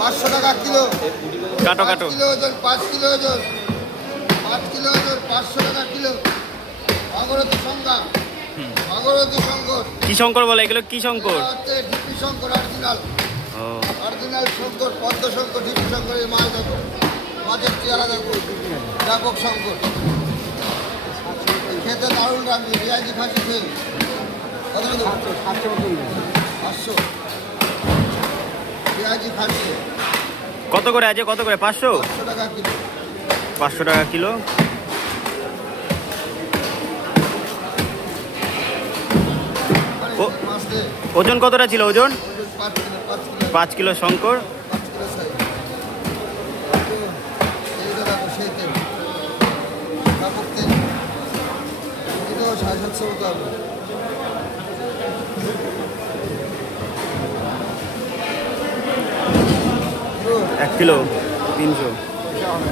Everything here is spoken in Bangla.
500 টাকা কিলো। কাটো কাটো। 5 কিলো ওজন, 5 কিলো ওজন, 5 কিলো ওজন, 500 টাকা কিলো। ভাগরতী সংজ্ঞা, ভাগরতী শঙ্কর। কি শঙ্কর বলে এগুলো? কি শঙ্কর? এটা হচ্ছে ডিপি শঙ্কর অরিজিনাল, ও অরিজিনাল শঙ্কর, পদ্ম শঙ্কর, ডিপি শঙ্করের মাল দেখো, মাছের চেহারা দেখো, ব্যাপক শঙ্কর। খেতে দারুণ রাখবে, পেঁয়াজি খাসি তেল। কত দেবো? 500 পেঁয়াজি খাসি কত করে আছে? কত করে? 500? 500 টাকা কিলো। 500 টাকা কিলো। মাছ দে, ওজন কতটা ছিল? ওজন 5 kilo, 5 kilo, 5 kilo Shankar. 5 kilo size. এইটা দেখো সেই তেল, ব্যাপক তেল। এটাও 750 মতো হবে। 1 কিলো 300। এটা হবে।